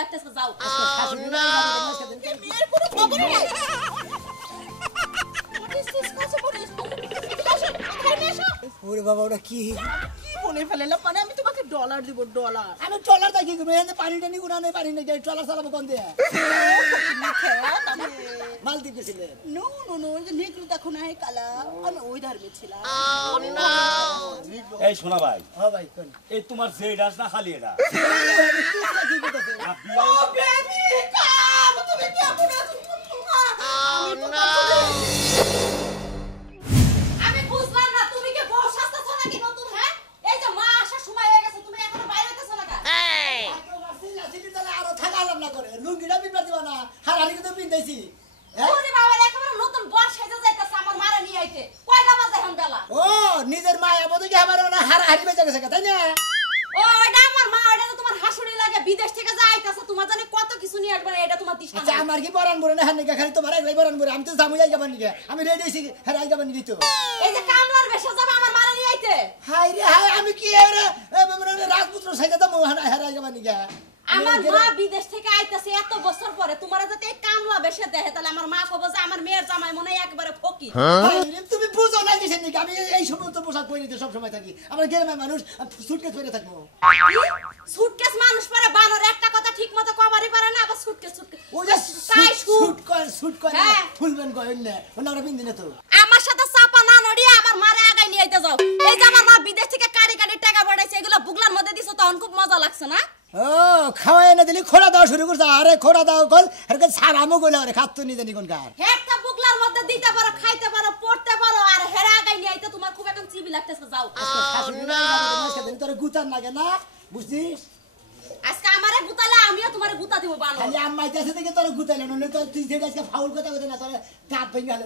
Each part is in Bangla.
লাগতেছে যাও মেয়ের কোনো খবরই নাই ওরে বাবা ওটা কি বলে ফেলেলাম মানে আমি তোমাকে ডলার দিব ডলার আমি ট্রলার দেখি এখানে পানিটা নি গুনা নেই পানি নেই ট্রলার চালাবো কোন দিয়ে মালদ্বীপ গেছিলে নো নো নো যে নেকড়ে দেখো না কালা আমি ওই ধারে ছিলাম এই শোনা ভাই হ্যাঁ ভাই কোন এই তোমার যে ডাস না খালি এটা কি করতেছে ও বেবি কাম তুমি কেমন আছো আমি বুঝলাম না তুমি কি বউ শাস্তাছো নাকি নতুন হ্যাঁ এই যে মা আসার সময় হয়ে গেছে তুমি এখনো বাইরে হইতেছো না কেন আরো থাকালাম না করে লুঙ্গিটা পিনবা দিবা না হারারি কিন্তু পিনতেছি ওরে বাবা একেবারে নতুন বর সেজে যাইতাছে আমার মারা নিয়ে আইতে কয়টা বাজে এখন বেলা ও নিজের মায়ের মতো কি আমার না হারাহারি বেজে গেছে তাই না ও এটা আমার মা এটা তো তোমার হাসুড়ি লাগে বিদেশ থেকে যা আইতাছে তোমার জানি কত কিছু নিয়ে আসবে এটা তোমার দিশা আচ্ছা আমার কি বরান বরে না হান্নিকা খালি তোমার একলাই বরান বরে আমি তো জামু যাই যাবার নিকে আমি রেডি আছি হারাই যাবার নিকে তো এই যে কামলার বেশে যাবে আমার মারা নিয়ে আইতে হাই রে হাই আমি কি এরে রাজপুত্র সাইজা দামু হারাই যাবার নিকে আমার মা বিদেশ থেকে আইতাছে এত বছর পরে তোমার যদি এই কামলা বেশে দেহে তাহলে আমার মা কবে যে আমার মেয়ের জামাই মনে হয় একবারে ফকির তুমি বুঝো না কিসের নিকে আমি এই সময় তো পোশাক পরে নিতে সব সময় থাকি আমার গ্রামের মানুষ সুটকেস পরে থাকবো সুটকেস মানুষ পরে বানর একটা কথা ঠিক মতো কবারই পারে না আবার সুটকেস ও যে তাই শুট কর হ্যাঁ। ফুলবেন কই না ওনারা পিন দিনে তো আমার সাথে চাপা না নড়িয়ে আমার মারে আগাই নিয়ে আইতে যাও এই যে আমার মা বিদেশ থেকে কারি কারি টাকা পাঠাইছে এগুলো বুগলার মধ্যে দিছো তখন খুব মজা লাগছে না ও খাওয়াই না দিলি খোড়া দাও শুরু করছে আরে খোড়া দাও কল আর সারামো গলে আরে খাতো নি জানি কোন কার একটা বুগলার মধ্যে দিতে পারো খাইতে পারো পড়তে পারো আর হেরা আগাই নিয়ে আইতে তোমার খুব এখন চিবি লাগতেছে যাও তোর গুতার লাগে না বুঝছিস আজকে আমারে গুতালে আমিও তোমারে গুতা দিব বানো খালি আম্মাই কাছে থেকে তোর গুতাইলো না তোর তুই যেটা আজকে ফাউল কথা কথা না তোর দাঁত ভেঙে গেল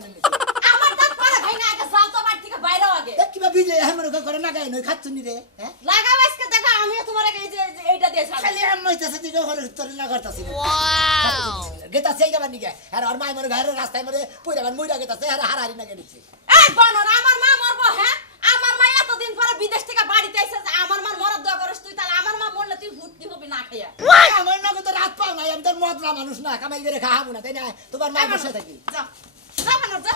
আমার দাঁত পারে ভাই না আগে যাও তো বাড়ি থেকে বাইরে আগে কিবা বিলে আমার করে না গায় নই খাচ্ছ নি রে হ্যাঁ লাগাও আজকে দেখা আমিও তোমারে এই যে এইটা দিয়ে ছাড়ব খালি আম্মাই কাছে থেকে ঘরে তোর না করতাছি ওয়াও গেতা সেই যাবার নিকে আর আর মাই মরে ঘরে রাস্তায় মরে পয়রাবার মইরা গেতাছে আর হারারি না গেছে এই বানর আমার মা মরবো হ্যাঁ আমার মা এতদিন পরে বিদেশ থেকে বাড়িতে আইছে যে আমার মা মরার দোয়া করিস তুই তাহলে আমার মা মরলে তুই হুটকি হবি না খাইয়া আমার না তো রাত পাও নাই আমি তোর মদলা মানুষ না কামাই করে খাবো না তাই না তোমার মা বসে থাকি যা যা বানর যা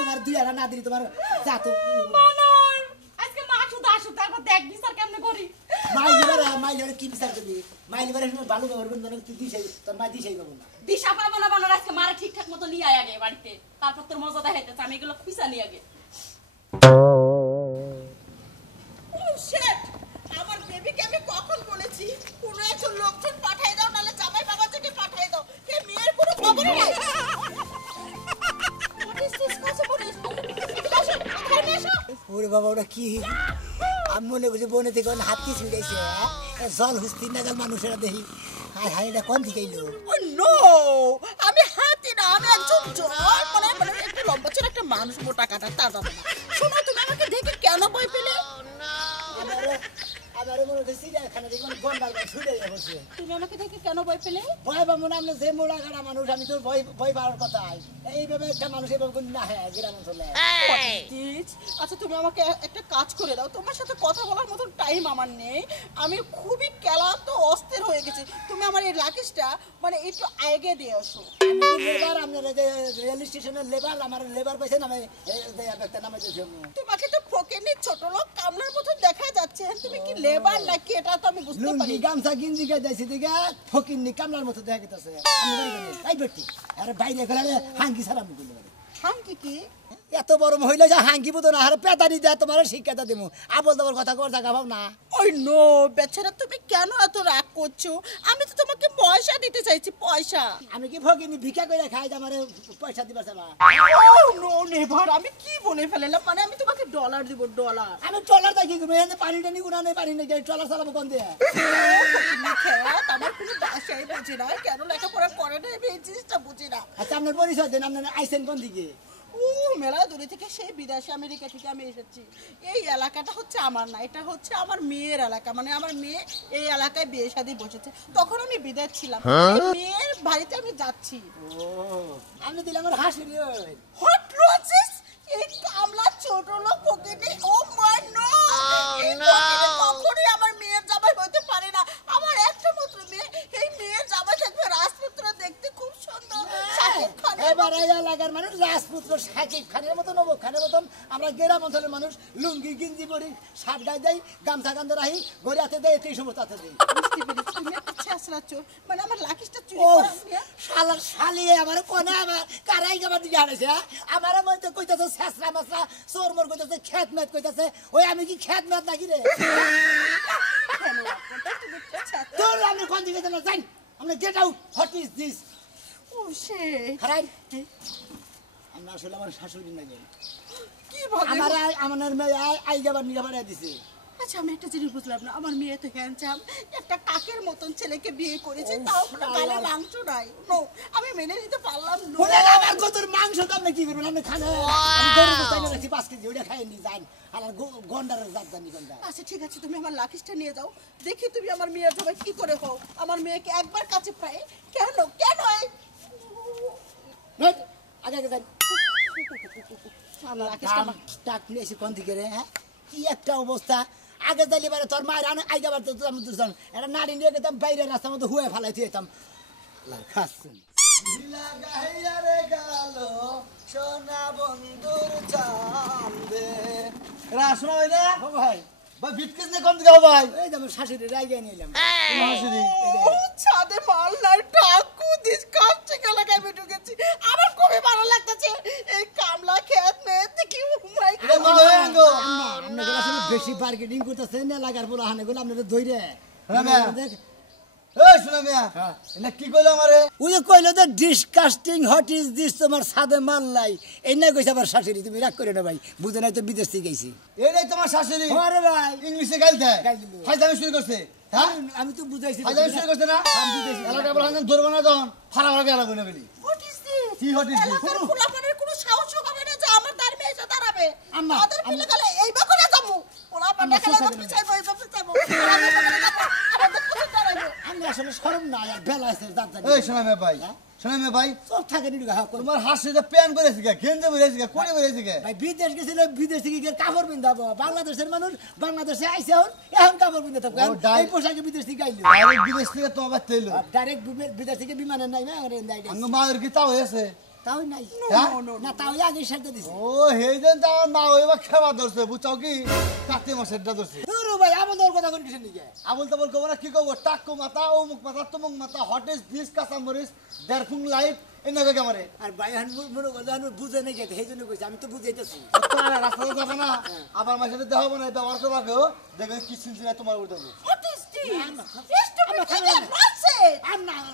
তোমার দুই আনা না দিলি তোমার যা তো বানর আজকে মা শুধু আসু তারপর দেখ বিচার কেমনে করি মাই লিবারে কি বিচার করবি মাই লিবারে ভালো ব্যবহার করবি না তুই দিশাই তোর মা দিশাই পাবো না দিশা পাবো না বানর আজকে মারে ঠিকঠাক মতো নিয়ে আয় আগে বাড়িতে তারপর তোর মজা দেখাইতেছে আমি এগুলো খুঁজা নিয়ে আগে ও শিট আমার বেবিকে আমি কখন বলেছি কোন একজন লোকজন পাঠিয়ে দাও নালে জামাই বাবাকে পাঠিয়ে দাও কে মেয়ের কোনো খবরই নাই ওরে বাবা ওটা কি আমি মনে করছি বনে থেকে হাতি ছিঁড়েছে জল হুস্তি না জল মানুষেরা দেখি হায় হায় এটা কোন থেকে এলো ও নো আমি হাতি না আমি একজন জল মানে মানে একটু লম্বা ছিল একটা মানুষ মোটা কাটা তার যাবে না শোনো তুমি আমাকে দেখে কেন ভয় পেলে আবার মনে করছি এখানে দেখবেন গন্ডাল ছুটে বসে তুমি আমাকে দেখে কেন ভয় পেলে ভয় পাবো না আপনি যে মোড়া গাড়া মানুষ আমি তো ভয় ভয় পাওয়ার কথা এইভাবে একটা মানুষ এভাবে না হ্যাঁ গ্রাম অঞ্চলে আচ্ছা তুমি আমাকে একটা কাজ করে দাও তোমার সাথে কথা বলার মতো টাইম আমার নেই আমি খুবই ক্লান্ত অস্থির হয়ে গেছি তুমি আমার এই লাগেজটা মানে একটু আগে দিয়ে আসো লেবার আপনার যে রেল স্টেশনের লেবার আমার লেবার পয়সা নামে নামে তোমাকে তো ফকিনি ছোট লোক কামলার মতো দেখা যাচ্ছে তুমি কি লেবার নাকি এটা তো আমি বুঝতে পারি গামছা গিঞ্জি গায়ে যাইছি দিকে ফকিনি কামলার মতো দেখা গেছে তাই বেটি আরে বাইরে গেলে হাঙ্কি ছাড়া আমি বলতে পারি হাঙ্কি কি এত বড় মহিলা যে হাঙ্কি বুতো না আর পেতারি দেয় তোমার শিক্ষাটা দেবো আবল তোমার কথা কর জায়গা ভাব না ওই নো বেচারা তুমি কেন এত রাগ করছো আমি তো তোমাকে পয়সা দিতে চাইছি পয়সা আমি কি ফকিনি ভিক্ষা করে খাই আমার পয়সা দিবার চাবা নো নেভার আমি কি বলে ফেললাম মানে আমি তোমাকে ডলার দিব ডলার আমি ট্রলার দেখি এখানে পানি টানি গুনা নেই পানি নেই ট্রলার চালাবো কোন দিয়ে আমার কোনো বাসাই বুঝি না কেন লেখাপড়া করে না আমি এই জিনিসটা বুঝি না আচ্ছা আপনার পরিচয় দেন আপনার আইসেন কোন দিকে ও মেলা দূরে থেকে সেই বিদেশে আমেরিকা থেকে আমি এসেছি এই এলাকাটা হচ্ছে আমার না এটা হচ্ছে আমার মেয়ের এলাকা মানে আমার মেয়ে এই এলাকায় বিয়ে শাদী বসেছে তখন আমি বিদেশ ছিলাম মেয়ের বাড়িতে আমি যাচ্ছি ও আপনি দিলে আমার হাসি হট রোজেস এই কামলা ছোট লোক পকেটে ও মাই নো কখনোই আমার মেয়ের জামাই হতে পারে না আমার একটা পুত্র সাকিব খানের মতন অমুক খানের মতন আমরা গ্রাম অঞ্চলের মানুষ লুঙ্গি গিঞ্জি পরি শার্ট গায়ে দেয় গামছা কান্দে রাখি ঘরে হাতে দেয় এই সমস্ত হাতে দেয় বুঝতে পেরেছি তুমি একটা ছেঁচড়া চোর মানে আমার লাকিসটা চুরি ও করা নিয়ে শালার শালিয়ে আমার কোনে আমার কারাই আমার দিকে হারাইছে আমার মধ্যে কইতাছে ছেঁচড়া মাছরা চোর মোর কইতাছে খেত মেত কইতাছে ওই আমি কি খেত মেত নাকি রে কেন আপনারটা তুমি একটা ছেঁচড়া তোর আমি কোন দিকে যাবো যাই আমরা get out what is this ও সে খারাই আমরা আসলে আমার শাশুড়ি না যাই কি বলে আমার আমার মেয়ে আই যাবার নিয়ে বাড়াই দিছে আচ্ছা আমি একটা জিনিস বুঝলাম না আমার মেয়ে তো হ্যান্ডসাম একটা কাকের মতন ছেলেকে বিয়ে করেছে তাও কোনো গালে মাংস নাই নো আমি মেনে নিতে পারলাম না বলে আমার কতর মাংস তো আপনি কি করবেন আপনি খান আমি গরু তো চাইলে রাখছি 5 কেজি ওটা খাই নি যান আর গন্ডারের জাত জানি গন্ডা আচ্ছা ঠিক আছে তুমি আমার লাকিসটা নিয়ে যাও দেখি তুমি আমার মেয়ের জন্য কি করে হও আমার মেয়েকে একবার কাছে পাই কেন কেন নট আগে আগে যান আমার লাকিসটা টাক নিয়ে এসে কোন দিকে রে হ্যাঁ কি একটা অবস্থা আগে যাইলে বারে তোর মায়ের আই যাবার তো আমি দুজন এটা নাড়ি নিয়ে গেতাম বাইরে রাস্তার মধ্যে হুয়ে ফেলাইতে যেতাম খাচ্ছেন গাইয়ারে গেল সোনা বন্ধুর চাঁদে রা শোনা ভাই না ও ভাই ভাই বিটকেস নে কোন দিকে ভাই এই যে আমার শাশুড়ি রাইগে নিলাম হাসিনি ও ছাদে মাল নাই টাকু দিস কাছে লাগাই বেটু গেছি আমার খুবই ভালো লাগতেছে এই কামলা খেত মেয়ে দেখি মাই এ মা হয়ে আঙ্গো আপনি গুলো আসলে বেশি মার্কেটিং করতেছে না লাগার বলা হানে গুলো আপনাদের ধইরে এই শোনা মিয়া এনা কি কইলো আমারে ওই যে কইলো তো ডিসকাস্টিং হোয়াট ইজ দিস তোমার সাদে মাল নাই এই না কইছে আবার শাশুড়ি তুমি রাগ করে না ভাই বুঝে নাই তো বিদেশ থেকে গেছি এইটাই তোমার শাশুড়ি আরে ভাই ইংলিশে গাইল দেয় গাইল দিল। ফাইদামি শুরু করছে হ্যাঁ আমি তো বুঝাইছি ফাইদামি শুরু করছে না এলাকা বলা হান ধরবো না তখন ফাড়া ফাড়া গেলা বলে বলি হোয়াট ইজ দিস কি হোয়াট ইজ দিস এলাকার পোলাপানের কোনো সাহস হবে না যে আমার তার মেয়ে এসে দাঁড়াবে আম্মা, তাদের পিলে গেলে এই বকলে যাবো পোলাপানটা গেলে তো পিছাইবো এই পিছাইবো আমাদের পিছে দাঁড়াবে আমি আসলে শরম না আর বেলা আছে জাত জানি এই শোনা মে ভাই শোনা মে ভাই সব থাকে নি গা করব তোমার হাসিতে প্যান করেছে কে গেঞ্জে করেছে কে কোড়ে করেছে কে ভাই বিদেশ গেছিল বিদেশ থেকে গিয়ে কাপড় পিন্ধাবো বাংলাদেশের মানুষ বাংলাদেশে আইছে এখন কাপড় পিন্ধে থাকবে ও, ডাই- এই পোশাকে বিদেশ থেকে আইলো আর বিদেশ থেকে তোমার বাচ্চা এলো ডাইরেক্ট বিদেশ থেকে বিমানে নাই না আঙ্গ মায়ের কি তাও হয়েছে তাও নাই হ্যাঁ? না তাও আগে সাথে দিছে ও হেইজন তো আমার মা ওইবা খেবা ধরছে বুঝছাও কি কাটতে মাসেরটা ধরছে ধরো ভাই আমাদের কথা কোন কিছু নিয়ে আবল তাবল কব না কি কব টাক্কু মাথা ও মুখ মাথা তুমুক মাথা হট ইজ দিস কাঁচামরিচ দেড়ফুং লাইট এনে গে আমারে আর ভাই হান মনে করলে আমি বুঝে নাই গেছে সেই জন্য কইছি আমি তো বুঝাইতেছি তারা রাস্তাতে যাবে না আবার মাসে দেওয়া হবে না ব্যবহার করবা কেউ দেখবে কি সিলসিলা তোমার উঠে দেবো হোয়াট ইজ দিস আমরা স্টুপিড খাবো না। ননসেন্স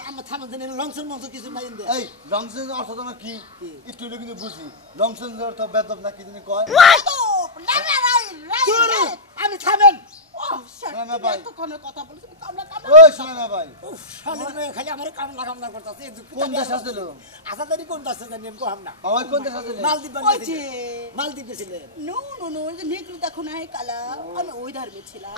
আমরা থামান জানি লংসন মংস কিছু নাই ইন্দে এই লংসেন্স অর্থ তোমার কি একটু হইলেও কিন্তু বুঝি লংসেন্স অর্থ বেদব না কি জানি কয় আমি থামেন শোনা ভাই কথা বলছি কামলা কামলা ওই শোনা না ভাই উফ শালির মেয়ে খালি আমার কামলা কামলা করতেছে কোন দেশ আসছিল আসাদারি কোন দেশ জানি আমি কম না বাবা কোন দেশ আসছিল মালদ্বীপ ওই যে মালদ্বীপ গেছিলেন নো নো নো ওই যে নেগ্রো দেখো না এই কালা আমি ওই ধর্মে ছিলাম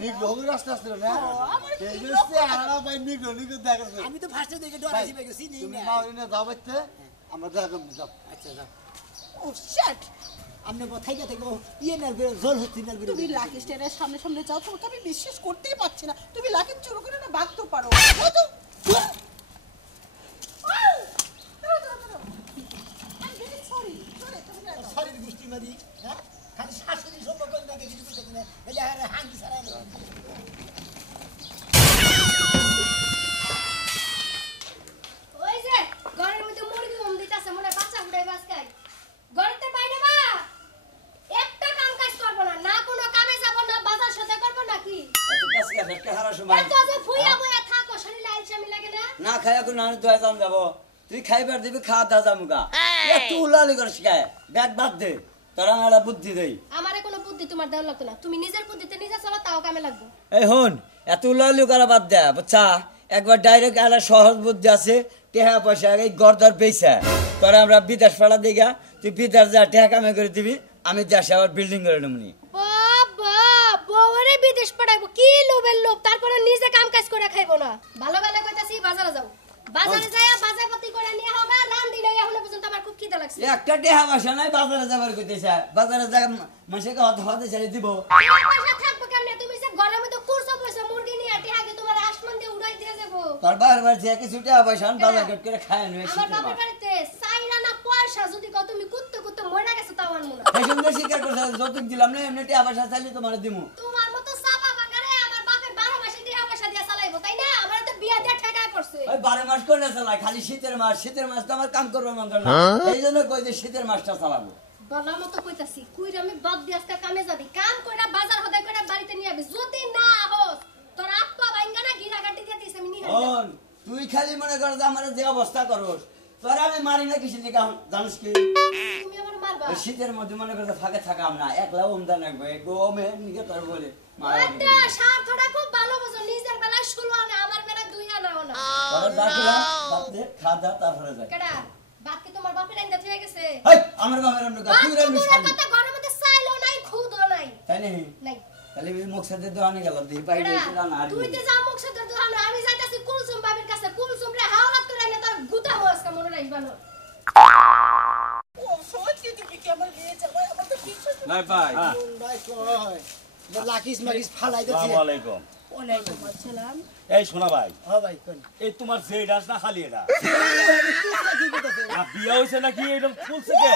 নিগ বহু রাস্তা আসছিল না আমার এই যে আরা ভাই নিগ নিগ দেখাছে আমি তো ফার্স্টে দেখে ডরাইছি ভাই গেছি নেই তুমি না মা ওইনে যাও বাইতে আমরা দেখা করব যাও আচ্ছা যাও ও শিট আপনি কোথায় গেতে গো ইয়ে না জল হচ্ছে না তুমি লাকি স্টেনের সামনে সামনে যাও তোমাকে আমি বিশ্বাস করতেই পারছি না তুমি লাকি চুরো করে না ভাগতে পারো সরি গুষ্টি মারি হ্যাঁ খালি শাশুড়ি সম্পর্ক না কিছু বুঝতে না এই আরে হাঙ্গি সারা না ওই যে ঘরের মধ্যে মুরগি ঘুম দিতেছে মনে হয় বাচ্চা ফুটাই বাসকাই ঘরেতে বাইরে বা একটা কাম কাজ করব না না কোনো কামে যাব না বাজার সাথে করব নাকি এত যে ফুইয়া বইয়া থাকো শরীরে আলসামি লাগে না না খাইয়া কোন নানি দয়া জান যাব তুই খাইবার দিবি খাওয়া দাওয়া যামুগা একটু উলালি করিস কে ব্যাগ বাদ দে তোরা একটা বুদ্ধি দেই আমারে কোনো বুদ্ধি তোমার দেওয়া লাগতো না তুমি নিজের বুদ্ধিতে নিজে চলো তাও কামে লাগবে এই হন এত উলালি করা বাদ দে বুঝছা একবার ডাইরেক্ট একটা সহজ বুদ্ধি আছে টেহা পয়সা এই গরদর পেয়েছে তোরা আমরা বিদেশ পাড়া দিগা তুই বিদেশ যা টেহা কামে করে দিবি আমি দেশে আবার বিল্ডিং করে নেবনি বাবা বউরে বিদেশ পাঠাইবো কি লোভের লোভ তারপরে নিজে কাম কাজ করে খাইবো না ভালো ভালো কইতাছি বাজারে যাও বাজারে যায়া বাজার পাতি করে নিয়ে হবে রান্দি নাই এখনো পর্যন্ত আমার খুব খিদে লাগছে একটা টেহা পয়সা নাই বাজারে যাবার কইতেছে বাজারে যা মাসেকে হতে ছেড়ে দিব পয়সা থাকবো কেমনে তুমি যে ঘরের মধ্যে কুরসা পয়সা মুরগি নিয়ে আটি আগে তোমার আসমান দিয়ে উড়াই দিয়ে যাবো তোর বারবার যে কিছু টেহা পয়সা বাজার কট করে খায় নয় আমার বাবার বাড়িতে 4 আনা করবো না ফ্যাশন দিয়ে স্বীকার করছে যৌতুক দিলাম না এমনি টাকা পয়সা চাইলে তোমার দিমু তোমার মতো চাপা বাগারে আমার বাপের 12 মাসে টাকা পয়সা দিয়ে চালাইবো তাই না আমার তো বিয়া দিয়ে ঠেকায় পড়ছে ওই 12 মাস করে না চালাই খালি শীতের মাস তো আমার কাম করবো মন করে না এই জন্য কই যে শীতের মাসটা চালাবো বলা মতো কইতাছি কুইরা আমি বাদ দিয়ে আজকে কামে যাবি কাম কইরা বাজার হদাই কইরা বাড়িতে নিয়ে আবি যদি না হোস তোর আপা ভাঙ্গা না গিরা কাটি দিয়ে দিছে আমি নিয়ে ওন তুই খালি মনে কর যে আমার যে অবস্থা করস তোর আমি মারি না কিছু দিকে জানিস কি তুমি আমার মারবা ওই শীতের মধ্যে মনে কর যে ফাঁকে থাকাম না একলা ওমদা নাকবে গোমে নিকে তোর বলে ওটা স্বার্থটা খুব ভালো বুঝো নিজের বেলায় 16 আনা আমার বেলায় 2 আনাও না তোর ডাকলা বাপে খাদা তারপরে যায় কেডা বাপ কি তোমার বাপের আইন্দা থিয়ে গেছে হেই আমার বাপের আমরা বাপ তুই রে তোমার মিশালি কথা ঘরের মধ্যে চাইলো নাই খুদো নাই তাই নেই নাই তাহলে মুখ সাথে দোকানে গেল দিই পাই কেডা দিছিল না আর তুই তে যা মুখ সাথে দোহানো আমি যাইতাছি কুলসুম বাবির কাছে কুলসুম রে হাওলাত করে না তোর গুতা মোসকা মনে রাখবানো ও সত্যি তুমি কি আমার মেয়ে জামাই আমার তো বিশ্বাস নাই ভাই ভাই কয় লাকিস মাকিস ফালাই দিছে আসসালামু আলাইকুম ওয়ালাইকুম আসসালাম এই শোনা ভাই হ্যাঁ ভাই কোন এই তোমার যে ডাস না খালি এটা কি করতেছে আর বিয়া হইছে নাকি এরকম ফুলছে কে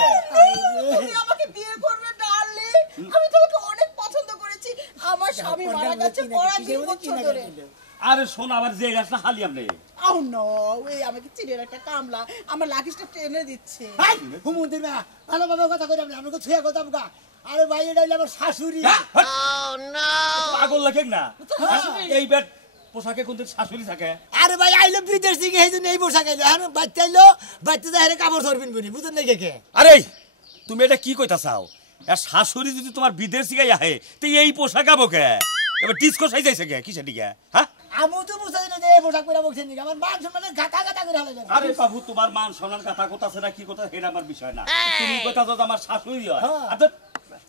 তুমি আমাকে বিয়ে করবে ডার্লি আমি তোমাকে অনেক পছন্দ করেছি আমার স্বামী মারা গেছে পড়া 2 বছর ধরে আরে শোন আবার যে ডাস না খালি আপনি আও নো ওই আমাকে চিনের একটা কামলা আমার লাকিসটা টেনে দিচ্ছে ভাই হুমুন্দির না ভালো ভাবে কথা কই আপনি আমাকে ছুঁয়া কথা আমকা আরে ভাই এটা হইলো আমার শাশুড়ি পাগল লাগে না এই ব্যাট পোশাকে কোন শাশুড়ি থাকে আরে ভাই আইলো বিদেশ থেকে হেজুন এই পোশাক আইলো আর বাচ্চা আইলো বাচ্চা যাই কাপড় ধরবেন বনি বুঝুন না কে আরে তুমি এটা কি কইতা চাও আর শাশুড়ি যদি তোমার বিদেশ থেকে আহে তো এই পোশাক আবো কে এবার ডিসকো সাইজাইছে কে কিসের দিকে হ্যাঁ আমি তো বুঝতে না যে এই পোশাক পরে বসে নি আমার মান সম্মানে গাতা গাতা করে হলো আরে বাবু তোমার মান সম্মান কথা কোথাছে না কি কথা এটা আমার বিষয় না তুমি কথা তো আমার শাশুড়ি হয় আচ্ছা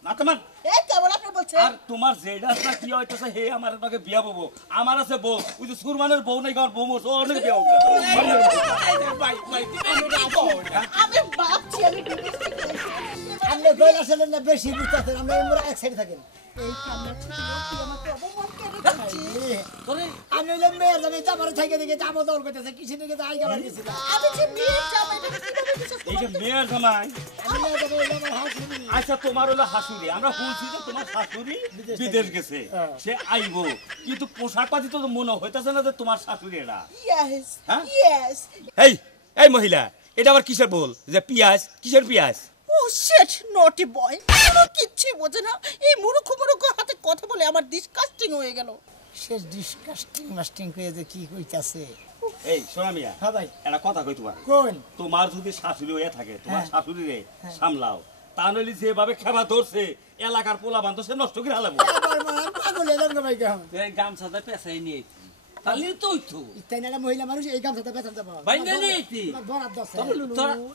না তোমার এই কেমন আপনি বলছেন আর তোমার যেটা না কি হইতাছে হে আমার তোমাকে বিয়া বউ আমার আছে বউ ওই যে সুরমানের বউ নাই আমার বউ মোর অনেক বিয়া হবে আমি ভাবছি আমি বিদেশ থেকে এসেছি। আপনি কইল আসলে না বেশি বুঝতাছেন আমরা আমরা এক সাইডে থাকেন এই কামলা ছোট লোকটি আমাকে অপমান কেন করছে আমি হইলাম মেয়ের জামাই জামার থেকে দিকে জামা দল করতেছে কিছু দিকে যাই গাবার গেছিল আমি যে মেয়ের জামাই এটাকে কিভাবে বিশ্বাস এই যে করবো? মেয়ের জামাই আমি মেয়ের জামাই হইলাম আমার হাসুড়ি আচ্ছা তোমার হলো শাশুড়ি আমরা শুনছি যে তোমার শাশুড়ি বিদেশ গেছে সে আইবো কিন্তু পোশাক পাতি তো মনে হইতাছে না যে তোমার শাশুড়ি এটা Yes, হ্যাঁ? yes. এই এই মহিলা এটা আবার কিসের বল যে পিয়াজ কিসের পিয়াজ Oh shit, naughty boy. কোনো কিচ্ছুই বোঝে না। এই মুরুখ হাতে কথা বলে আমার ডিসকাস্টিং হয়ে গেল। শেষ ডিসকাস্টিং মাস্টিং কইয়া যে কি কইতাছে এই সোনা মিয়া হ্যাঁ ভাই একটা কথা কই তোমার কোন তোমার যদি শাশুড়ি হয়ে থাকে তোমার হ্যাঁ। শাশুড়ি রে সামলাও তা নইলে যেভাবে খেবা ধরছে এলাকার পোলা বান্ধব সে নষ্ট করে হালাবো আবার মা পাগল এলাম না ভাই কেমন গামছাটা পেছাই নিয়ে তাহলে তো তো ইতাই না মহিলা মানুষ এই কাম সাথে বেতন দেব ভাই না নেই বরাদ দছে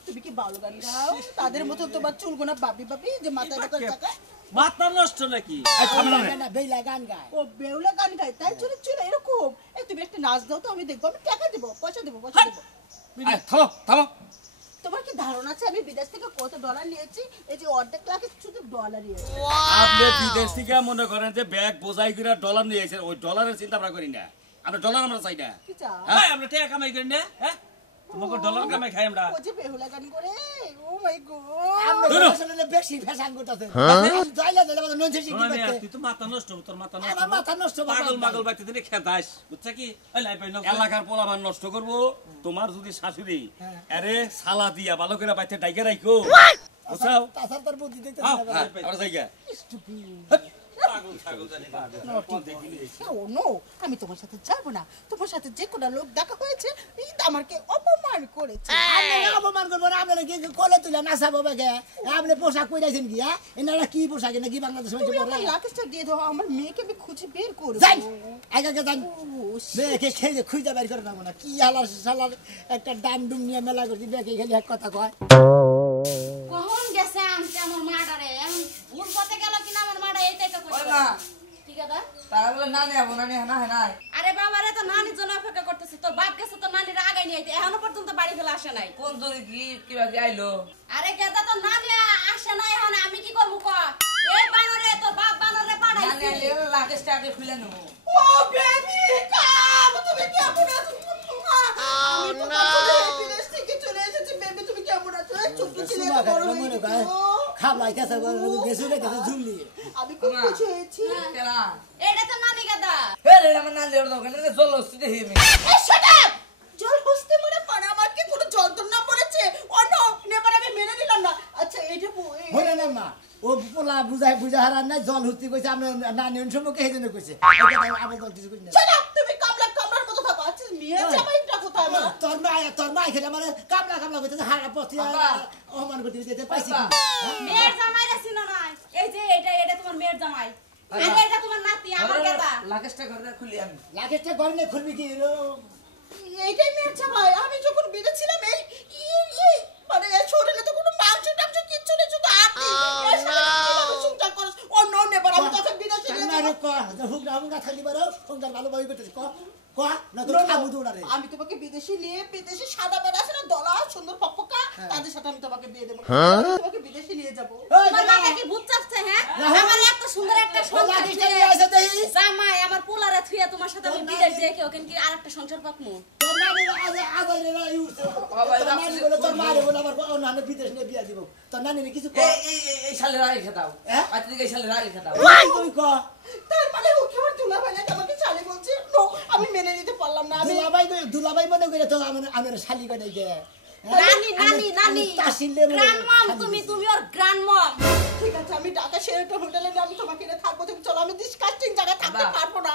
তুমি কি ভালো গান গাও? তাদের মতো তোমার চুলগুনা বাপি বাপি যে মাথায় টাকা টাকা। মাথা নষ্ট নাকি এই থামো না রে। না বেলা গান গায় ও বেউলা গান গায় তাই চুলে চুলে এরকম। এই তুমি একটা নাচ দাও তো আমি দেখবো আমি টাকা দেবো পয়সা দেবো পয়সা দেবো। এই, থামো থামো তোমার কি ধারণা আছে আমি বিদেশ থেকে কত ডলার নিয়েছি? এই যে অর্ধেক লাখে শুধু ডলারই আছে। আপনি বিদেশ থেকে মনে করেন যে ব্যাগ বোঝাই করে ডলার নিয়ে এসেছেন ওই ডলারের চিন্তা আমরা করি না আমরা ডলার আমরা চাই না কি চাও? হ্যাঁ আমরা টাকা কামাই করি না হ্যাঁ তোমাকে ডলার কামাই খাই আমরা ও যে বেহুলা গান করে ও মাই আমরা গড। আসলে বেশি ফ্যাশন করতেছে যাইলা যাইলা মানে নন শিখি শোনা মিয়া, করতে তুই তো মাথা নষ্ট তোর মাথা নষ্ট আমার মাথা নষ্ট বাবা। পাগল মাগল বাইতে দিনে খেদাস বুঝছ কি ওই লাই পাই না এলাকার পোলাবান নষ্ট করব তোমার যদি শাশুড়ি আরে সালা দিয়া ভালো করে বাইতে ডাইকে রাখো বুঝাও তাছাড়া তোর বুদ্ধি দেখতেছি হ্যাঁ না ভাই। হ্যাঁ আমরা জায়গা পাগল ছাগল জানি না ও নো আমি তোমার সাথে যাব না। তোমার সাথে যে কোনো লোক দেখা হয়েছে এই আমাকে অপমান করেছে। আপনি অপমান করবো না আপনারা কি কোলে তুলে নাচা বাবা গে আপনি পোশাক কইরাছেন কি হ্যাঁ এনারা কি পোশাক নাকি বাংলাদেশের মধ্যে তুমি পরে আমার লাকেশটা দিয়ে দাও আমার মেয়েকে আমি খুঁজে বের করব। যান আগে আগে যান ও, দেখে খেয়ে খুঁজে বের করে নেবো না কি হালার সালার একটা ডাম ডুম নিয়ে মেলা করছি দেখে খালি এক কথা কয় কখন গেছে আনতে আমার মাডারে এখন ভুল পথে গেল কিনা আমার মাডা এইটাই তো কইছে ঠিক আছে তারা বলে না নে আবো না নে না না আরে বাবারে তো নানির জন্য অপেক্ষা করতেছি তোর বাপ গেছে তো নানির আগে নিয়ে আইতে এখনো পর্যন্ত বাড়ি ফেলে আসে নাই কোন তোর কি আইলো আরে গেদা তো নানি আসে নাই এখন আমি কি করবো ক এই বানরে তোর বাপ বানরে পাঠাইছি লাকেশটা আগে খুলে নেবো ও বেবি কাম তুমি কেমন আছো? আমি তো বিদেশ থেকে চলে এসেছি বেবি তুমি কেমন আছো? এই ছোট্ট ছেলে সুমা বড় খায়, হয়ে মনে গেছো। কয় খাবলাইতেছে গেছু গেছে ঝুমলি আমি খুব খুশি হয়েছি কেলা এটা তো নানি গাদা এ রে আমার নালি ওর দোকানে জল হচ্ছে দেখি আমি এই shut up! জল হস্তে মনে পড়ে আমার কি কোনো যন্ত্রণা পড়েছে অন্য নেবার আমি মেনে নিলাম না আচ্ছা এইটা হইলে না মা ও পোলা বুঝা হারান নাই জল হুস্তি কইছে আমরা নানি সম্মুখে হেজনে কইছে আবার জল কিছু কই না shut up! তুমি কামলার মতো থাকো আচ্ছা মেয়ে জামাইটা কোথায় আমার তোর মা খেলে আমার কামলা কইতে হারা পথি অমান করতে দিতে পাইছি মেয়ের জামাই রে চিনো না এই যে এটা তোমার মেয়ের জামাই আর এটা তোমার নাতি আমার গাদা লাগেজটা ঘরে খুলি আমি লাগেজটা গড়নে খুলবি কি এইটাই মেয়ে জামাই আমি যখন বেঁধেছিলাম এই মানে এর শরীরে তো কোনো মাংস টাংস কিচ্ছু নেই শুধু আটি এর সাথে কিভাবে সংসার করছ অন্য নেবার আমি তখন বিদেশে নিয়ে না যাবো। রে হুগরা খালি বারো সংসার ভালোভাবে করতেছি ক না তো খাবো দৌড়া রে আমি তোমাকে বিদেশে সাদা বেড়া আছে না দলা সুন্দর পকপকা তাদের সাথে আমি তোমাকে বিয়ে দেবো তোমাকে বিদেশে নিয়ে যাবো তোমার মাথা কি ভূত চাপছে হ্যাঁ আমার এত সুন্দর একটা সংসার লাগেজটা ছেড়ে নিয়ে আসে দেই জামাই আমার পোলারে থুইয়া তোমার সাথে আমি বিদেশ যাই কেউ কেন কি আরেকটা সংসার পাকমু তোর নানি আজ না ইউজ তোর নানি বলে তোর মারে বলে আবার অন্য বিদেশ নিয়ে বিয়া দিব তোর নানি কিছু কর এই শালে রাগে খেতাও হ্যাঁ? আজ থেকে এই শালে রাগে খেতাও তুমি ক তার মানে ও কি আমার দুলা ভাই নাকি আমাকে চালে বলছে নো আমি মেনে নিতে পারলাম না আমি দুলাভাই মনে করে তো আমার শালি কাটাই দে নানি গ্র্যান্ডমম তুমি ওর গ্র্যান্ডমম ঠিক আছে আমি ঢাকা শেরাটন হোটেলে আমি তোমাকে নিয়ে থাকবো তুমি চলো আমি ডিসকাস্টিং জায়গায় থাকতে পারবো না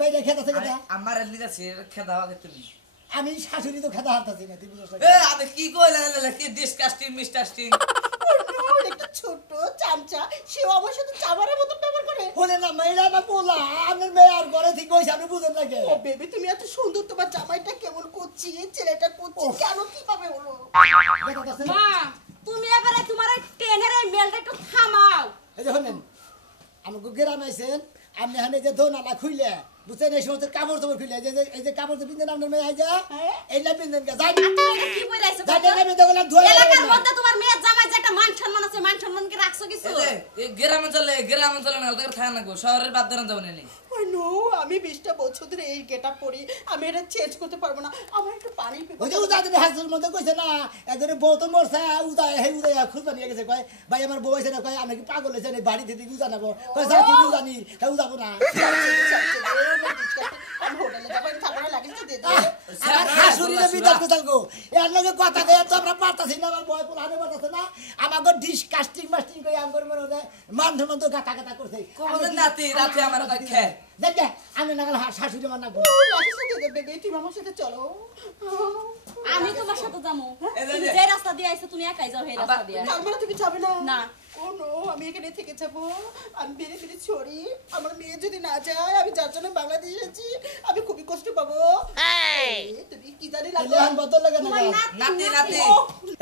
বাইরে খেতে থাকে আমার লিগা সির খেতাও আগে তুমি আমি শাশুড়ি তো খেতে হারতাছি না তুমি এ আমি কি কইলা কি ডিসকাস্টিং মিস্টাস্টিং একটা ছোট চামচা সেও আমার সাথে চাবারের মতো ব্যবহার করে বলে না মেয়েরা না বলা আপনার মেয়ে আর ঘরে থেকে হয়েছে আপনি বুঝেন না কে ও বেবি তুমি এত সুন্দর তোমার জামাইটা কেমন করছি ছেলেটা করছি কেন কিভাবে হলো মা তুমি এবারে তোমার টেনের এই মেলটা একটু থামাও এই যে শোনেন আমাকে গ্রামে আইছেন আপনি এখানে যে দোনালা খুইলে বুঝছেন এই সমস্ত কাপড় চোপড় খুইলে এই যে কাপড় তো পিন্ধেন আপনার মেয়ে আইজা এইটা পিন্ধেন কে যাই তুমি এটা কি বইরা আইছো এলাকার মধ্যে তোমার মেয়ের জামাই যে একটা মান সম্মান আছে মান সম্মান কি রাখছো কিছু এই গ্রামাঞ্চলে না ওদের থাকা নাকবো শহরের বাদ দাঁড়ান যাবো নেই নো আমি 20টা বছর ধরে এই গেটআপ পরি আমি এটা চেঞ্জ করতে পারবো না আমার একটু পানি ওই যে উদাদের হাসির মধ্যে কইছে না একজনের বউ তো মরছে উদায় হে উদায় খুঁজবা নিয়ে গেছে কয় ভাই আমার বউ আছে না কয় আমি কি পাগল হয়েছে বাড়ি থেকে উদা নেবো কয় যা তুই উদানি হে উদাবো না আমি হোটেলে যাবো আমি থাকবো না লাগে তো দে আমার শাশুড়িরে বিদাত কোথাল গো এর লগে কথা কয়ে তো আমরা পারতাছি না আমার বয় পোলানে পারতাছে না আমাকে ডিসকাস্টিং মাস্টিং কই আম করে মনে মান সম্মান তো গাতা গাতা করছে কোমদের নাতি রাতে আমার খেয়ে দেখ আমি নাগাল শাশুড়ি মান নাগবো বেবি তুমি আমার সাথে চলো আমি তোমার সাথে যাবো তুমি যে রাস্তা দিয়ে আইছো তুমি একাই যাও এই রাস্তা দিয়ে তার মানে তুমি যাবে না না ও নো আমি এখানে থেকে যাবো আমি বেরিয়ে বেরিয়ে ছড়ি আমার মেয়ে যদি না যায় আমি যার জন্য বাংলাদেশ এসেছি আমি খুবই কষ্ট পাবো তুমি কি জানি লাগবে এখন বদল লাগে না নাতি নাতি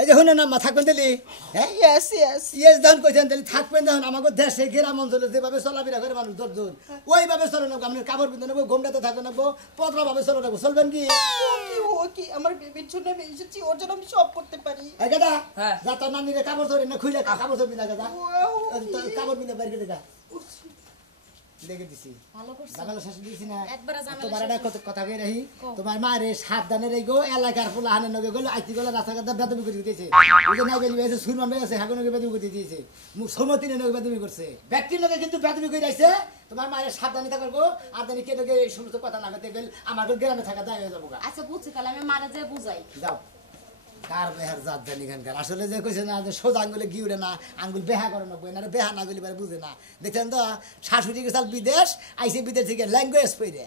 এই যে শুনে না মা থাকবেন দিলি হ্যাঁ ইয়েস ইয়েস ইয়েস দান কইছেন দিলি থাকবেন দেখুন আমাকে দেশে গ্রাম অঞ্চলে যেভাবে চলাফেরা করে মানুষ দশজন ওইভাবে চলে নেবো আপনি কাপড় পিন্ধে নেবো ঘোমটাতে থাকবে নেবো পতলা ভাবে চলে নেবো চলবেন কি কি আমার বেবির জন্য আমি এসেছি ওর জন্য আমি সব করতে পারি গাদা হ্যাঁ। যা তোর নানিরে কাপড় ধরে না খুইলে কাপড় ধরবি না গাদা কাপড় পিন্ধে বাইরে দেখা দেখে দিছি ভালো করছো জামালা শাশুড়ি দিছি না একবারে জামালা তোমার একটা কথা কই রাহি তোমার মারে সাবধানে রইগো এলাকার পোলা হানে নগে গেল আইতি গেল রাস্তা ঘাটে বেদবি করে দিতেছে ওই যে নাই বেলি আছে সুরমান ভাই আছে হাগো নগে বেদবি করে দিতেছে মুখ সমতিনে নগে বেদবি করছে ব্যক্তি নগে কিন্তু বেদবি করে আইছে তোমার মারে সাবধানে থাকো আর জানি কে নগে এই সমস্ত কথা না কইতে গেল আমাদের গ্রামে থাকা দায় হয়ে যাবো গা আচ্ছা বুঝছি কাল আমি মারে যে বুঝাই যাও কার বেহার জাত জানি গানকার আসলে যে কইছে না যে সোজা আঙ্গুলে গি উড়ে না আঙ্গুল বেহা করে না বই না বেহা না গলি বুঝে না দেখছেন তো শাশুড়ি গেছাল বিদেশ আইসে বিদেশ থেকে ল্যাঙ্গুয়েজ পড়ে